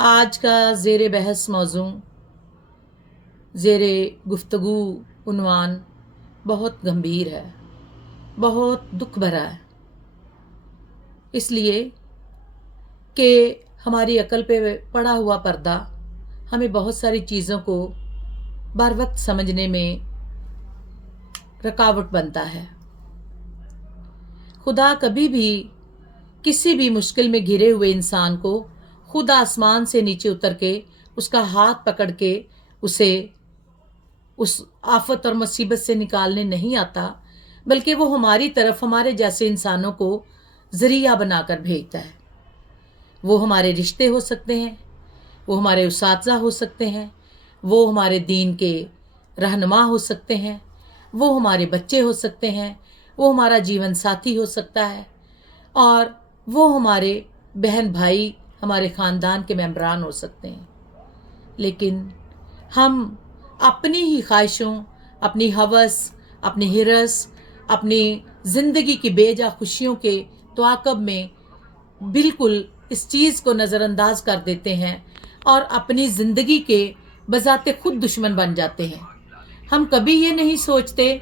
आज का ज़ेर बहस मौजू, ज़ेर गुफ्तगू उन्वान बहुत गंभीर है, बहुत दुख भरा है। इसलिए कि हमारी अकल पे पड़ा हुआ पर्दा हमें बहुत सारी चीज़ों को बर वक्त समझने में रुकावट बनता है। खुदा कभी भी किसी भी मुश्किल में घिरे हुए इंसान को खुद आसमान से नीचे उतर के उसका हाथ पकड़ के उसे उस आफत और मुसीबत से निकालने नहीं आता, बल्कि वो हमारी तरफ हमारे जैसे इंसानों को ज़रिया बनाकर भेजता है। वो हमारे रिश्ते हो सकते हैं, वो हमारे उसातिज़ा हो सकते हैं, वो हमारे दीन के रहनुमा हो सकते हैं, वो हमारे बच्चे हो सकते हैं, वो हमारा जीवन साथी हो सकता है, और वो हमारे बहन भाई, हमारे ख़ानदान के मेंबरान हो सकते हैं। लेकिन हम अपनी ही ख्वाहिशों, अपनी हवस, अपनी हिरस, अपनी ज़िंदगी की बेजा खुशियों के तवाक़ुब में बिल्कुल इस चीज़ को नज़रअंदाज कर देते हैं और अपनी ज़िंदगी के बज़ाते खुद दुश्मन बन जाते हैं। हम कभी ये नहीं सोचते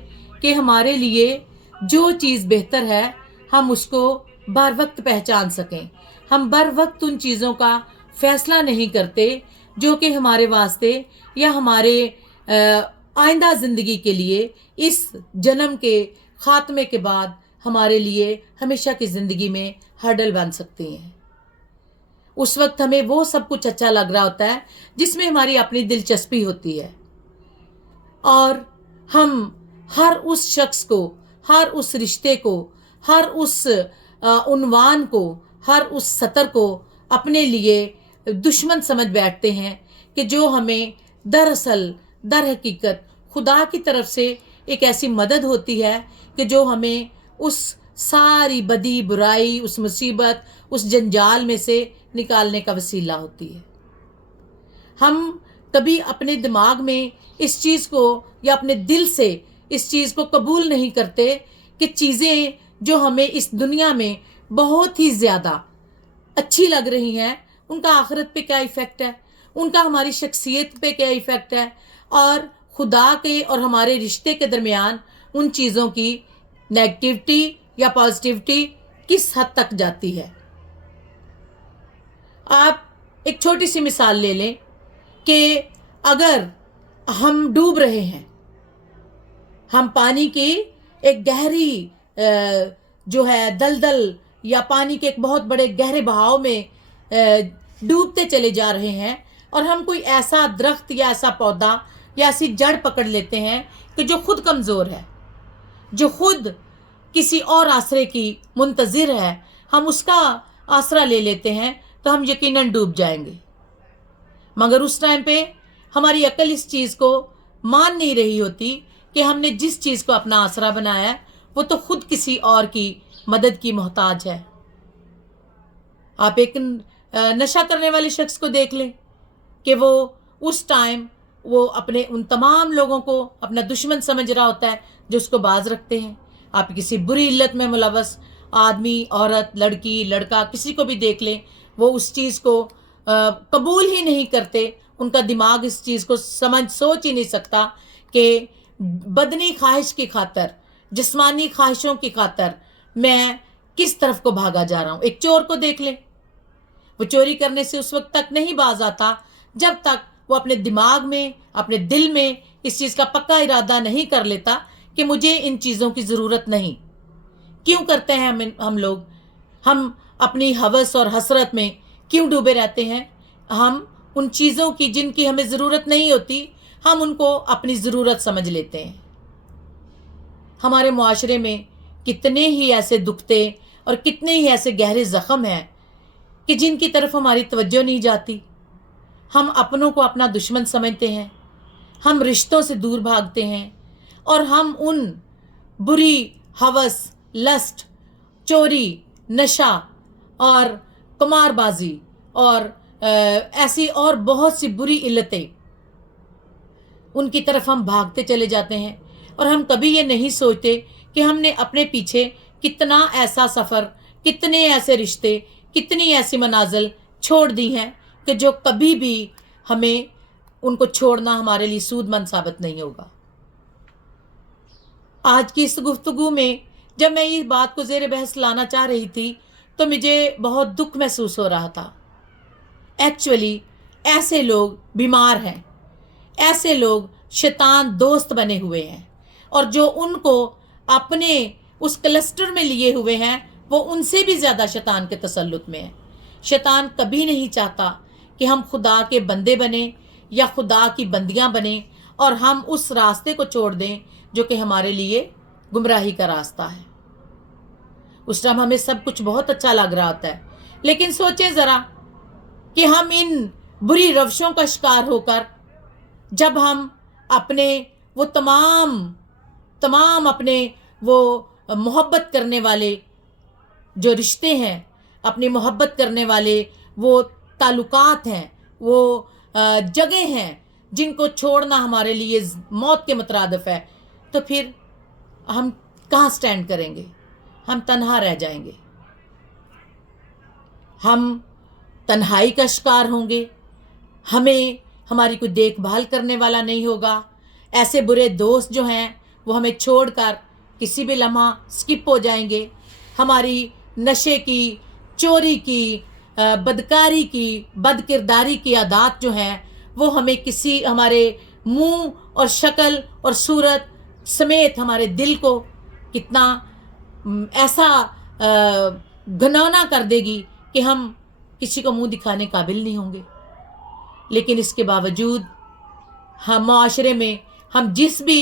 कि हमारे लिए जो चीज़ बेहतर है हम उसको बर वक्त पहचान सकें। हम बर वक्त उन चीज़ों का फ़ैसला नहीं करते जो कि हमारे वास्ते या हमारे आइंदा ज़िंदगी के लिए, इस जन्म के ख़ात्मे के बाद हमारे लिए हमेशा की ज़िंदगी में हर्डल बन सकती हैं। उस वक्त हमें वो सब कुछ अच्छा लग रहा होता है जिसमें हमारी अपनी दिलचस्पी होती है, और हम हर उस शख्स को, हर उस रिश्ते को, हर उस उन्वान को, हर उस सतर को अपने लिए दुश्मन समझ बैठते हैं कि जो हमें दरअसल दर हकीकत खुदा की तरफ से एक ऐसी मदद होती है कि जो हमें उस सारी बदी बुराई, उस मुसीबत, उस जंजाल में से निकालने का वसीला होती है। हम कभी अपने दिमाग में इस चीज़ को या अपने दिल से इस चीज़ को कबूल नहीं करते कि चीज़ें जो हमें इस दुनिया में बहुत ही ज़्यादा अच्छी लग रही हैं, उनका आखिरत पे क्या इफ़ेक्ट है, उनका हमारी शख्सियत पे क्या इफ़ेक्ट है, और खुदा के और हमारे रिश्ते के दरमियान उन चीज़ों की नेगेटिविटी या पॉजिटिविटी किस हद तक जाती है। आप एक छोटी सी मिसाल ले लें कि अगर हम डूब रहे हैं, हम पानी की एक गहरी जो है दलदल या पानी के एक बहुत बड़े गहरे बहाव में डूबते चले जा रहे हैं, और हम कोई ऐसा दरख्त या ऐसा पौधा या ऐसी जड़ पकड़ लेते हैं कि जो खुद कमज़ोर है, जो खुद किसी और आसरे की मुंतज़िर है, हम उसका आसरा ले लेते हैं, तो हम यकीनन डूब जाएंगे। मगर उस टाइम पे हमारी अकल इस चीज़ को मान नहीं रही होती कि हमने जिस चीज़ को अपना आसरा बनाया है वो तो खुद किसी और की मदद की मोहताज है। आप एक नशा करने वाले शख्स को देख लें कि वो उस टाइम वो अपने उन तमाम लोगों को अपना दुश्मन समझ रहा होता है जो उसको बाज रखते हैं। आप किसी बुरी इल्लत में मुलव्वस आदमी, औरत, लड़की, लड़का, किसी को भी देख लें, वो उस चीज़ को कबूल ही नहीं करते। उनका दिमाग इस चीज़ को सोच ही नहीं सकता कि बदनी ख्वाहिश की खातर, जिस्मानी ख्वाहिशों की खातर मैं किस तरफ को भागा जा रहा हूँ। एक चोर को देख लें, वो चोरी करने से उस वक्त तक नहीं बाज आता जब तक वो अपने दिमाग में, अपने दिल में इस चीज़ का पक्का इरादा नहीं कर लेता कि मुझे इन चीज़ों की ज़रूरत नहीं। क्यों करते हैं हम लोग? हम अपनी हवस और हसरत में क्यों डूबे रहते हैं? हम उन चीज़ों की जिनकी हमें ज़रूरत नहीं होती, हम उनको अपनी ज़रूरत समझ लेते हैं। हमारे मुआशरे में कितने ही ऐसे दुखते और कितने ही ऐसे गहरे ज़ख्म हैं कि जिनकी तरफ हमारी तवज्जो नहीं जाती। हम अपनों को अपना दुश्मन समझते हैं, हम रिश्तों से दूर भागते हैं, और हम उन बुरी हवस, लस्ट, चोरी, नशा और कुमारबाजी और ऐसी और बहुत सी बुरी इल्लतें, उनकी तरफ हम भागते चले जाते हैं। और हम कभी ये नहीं सोचते कि हमने अपने पीछे कितना ऐसा सफ़र, कितने ऐसे रिश्ते, कितनी ऐसी मनाजिल छोड़ दी हैं کہ جو کبھی بھی ہمیں ان کو چھوڑنا ہمارے لیے سود مند ثابت نہیں ہوگا۔ آج کی اس گفتگو میں جب میں یہ بات کو زیر بحث لانا چاہ رہی تھی تو مجھے بہت دکھ محسوس ہو رہا تھا۔ ایکچولی ایسے لوگ بیمار ہیں، ایسے لوگ شیطان دوست بنے ہوئے ہیں، اور جو ان کو اپنے اس کلسٹر میں لیے ہوئے ہیں وہ ان سے بھی زیادہ شیطان کے تسلط میں ہیں۔ شیطان کبھی نہیں چاہتا کہ ہم خدا کے بندے بنیں یا خدا کی بندیاں بنیں اور ہم اس راستے کو چھوڑ دیں جو کہ ہمارے لیے گمراہی کا راستہ ہے۔ اس ٹائم ہمیں سب کچھ بہت اچھا لگ رہا ہوتا ہے، لیکن سوچیں ذرا کہ ہم ان بری روشوں کا شکار ہو کر جب ہم اپنے وہ تمام اپنے وہ محبت کرنے والے جو رشتے ہیں، اپنی محبت کرنے والے وہ تعلقات ہیں، وہ جگہ ہیں جن کو چھوڑنا ہمارے لیے موت کے مترادف ہے، تو پھر ہم کہاں سٹینڈ کریں گے؟ ہم تنہا رہ جائیں گے، ہم تنہائی کا شکار ہوں گے، ہماری کوئی دیکھ بھال کرنے والا نہیں ہوگا۔ ایسے برے دوست جو ہیں وہ ہمیں چھوڑ کر کسی بھی لمحہ سکپ ہو جائیں گے۔ ہماری نشے کی، چوری کی، بدکاری کی، بد کرداری کی عادات جو ہیں وہ ہمیں ہمارے منہ اور شکل اور صورت سمیت ہمارے دل کو کتنا ایسا گھنانا کر دے گی کہ ہم کسی کو منہ دکھانے قابل نہیں ہوں گے۔ لیکن اس کے باوجود ہم معاشرے میں ہم جس بھی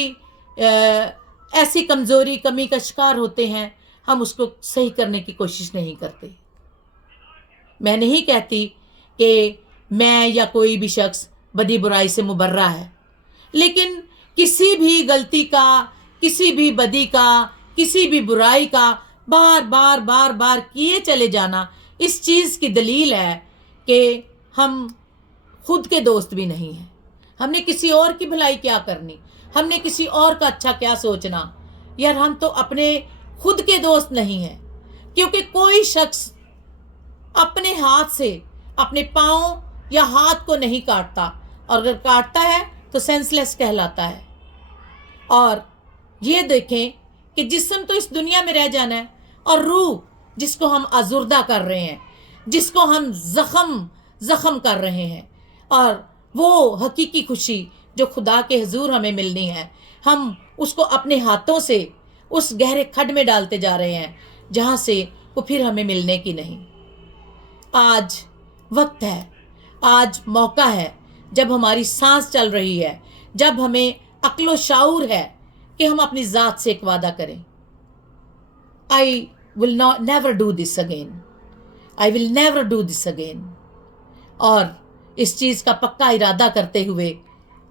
ایسی کمزوری کمی کا شکار ہوتے ہیں ہم اس کو صحیح کرنے کی کوشش نہیں کرتے۔ میں نہیں کہتی کہ میں یا کوئی بھی شخص بدی برائی سے مبرہ ہے، لیکن کسی بھی غلطی کا، کسی بھی بدی کا، کسی بھی برائی کا بار بار کیے چلے جانا اس چیز کی دلیل ہے کہ ہم خود کے دوست بھی نہیں ہیں۔ ہم نے کسی اور کی بھلائی کیا کرنی، ہم نے کسی اور کا اچھا کیا سوچنا، یار ہم تو اپنے خود کے دوست نہیں ہیں، کیونکہ کوئی شخص اپنے ہاتھ سے اپنے پاؤں یا ہاتھ کو نہیں کاٹتا، اور اگر کاٹتا ہے تو سینس لیس کہلاتا ہے۔ اور یہ دیکھیں کہ جسم تو اس دنیا میں رہ جانا ہے، اور روح جس کو ہم آزردہ کر رہے ہیں، جس کو ہم زخم کر رہے ہیں، اور وہ حقیقی خوشی جو خدا کے حضور ہمیں ملنی ہے، ہم اس کو اپنے ہاتھوں سے اس گہرے کھڈ میں ڈالتے جا رہے ہیں جہاں سے وہ پھر ہمیں ملنے کی نہیں۔ آج وقت ہے، آج موقع ہے، جب ہماری سانس چل رہی ہے، جب ہمیں عقل و شعور ہے کہ ہم اپنی ذات سے ایک وعدہ کریں، I will never do this again. I will never do this again. اور اس چیز کا پکا ارادہ کرتے ہوئے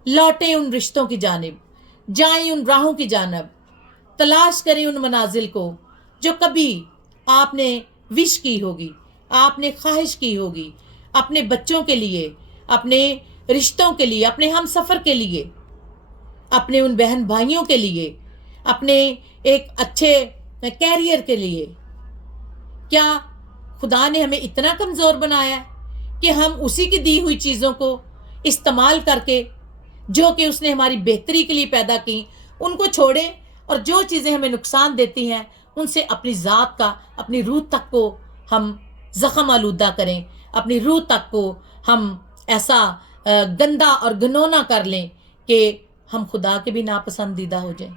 لوٹیں ان رشتوں کی جانب، جائیں ان راہوں کی جانب، تلاش کریں ان منازل کو جو کبھی آپ نے وش کی ہوگی، آپ نے خواہش کی ہوگی، اپنے بچوں کے لیے، اپنے رشتوں کے لیے، اپنے ہم سفر کے لیے، اپنے ان بہن بھائیوں کے لیے، اپنے ایک اچھے کیریئر کے لیے۔ کیا خدا نے ہمیں اتنا کمزور بنایا ہے کہ ہم اسی کی دی ہوئی چیزوں کو استعمال کر کے، جو کہ اس نے ہماری بہتری کے لیے پیدا کی، ان کو چھوڑیں، اور جو چیزیں ہمیں نقصان دیتی ہیں ان سے اپنی ذات کا، اپنی روح تک کو ہم زخم آلودہ کریں، اپنی روح تک کو ہم ایسا گندا اور گھنونا کر لیں کہ ہم خدا کے بھی ناپسندیدہ ہو جائیں۔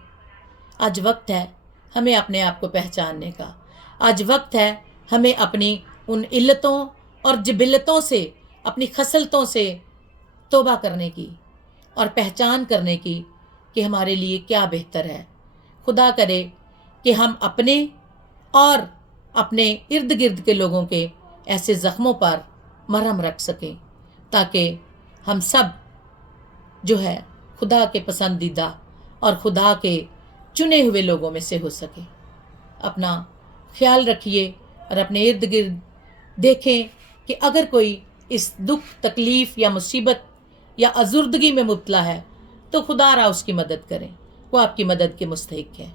آج وقت ہے ہمیں اپنے آپ کو پہچاننے کا، آج وقت ہے ہمیں اپنی ان علتوں اور جبلتوں سے، اپنی خصلتوں سے توبہ کرنے کی اور پہچان کرنے کی کہ ہمارے لیے کیا بہتر ہے۔ خدا کرے کہ ہم اپنے اور اپنے ارد گرد کے لوگوں کے ایسے زخموں پر مرہم رکھ سکیں، تاکہ ہم سب جو ہے خدا کے پسندیدہ اور خدا کے چنے ہوئے لوگوں میں سے ہو سکے۔ اپنا خیال رکھیے اور اپنے ارد گرد دیکھیں کہ اگر کوئی اس دکھ، تکلیف یا مصیبت یا ازردگی میں مبتلا ہے تو خدا را اس کی مدد کریں، وہ آپ کی مدد کے مستحق ہے۔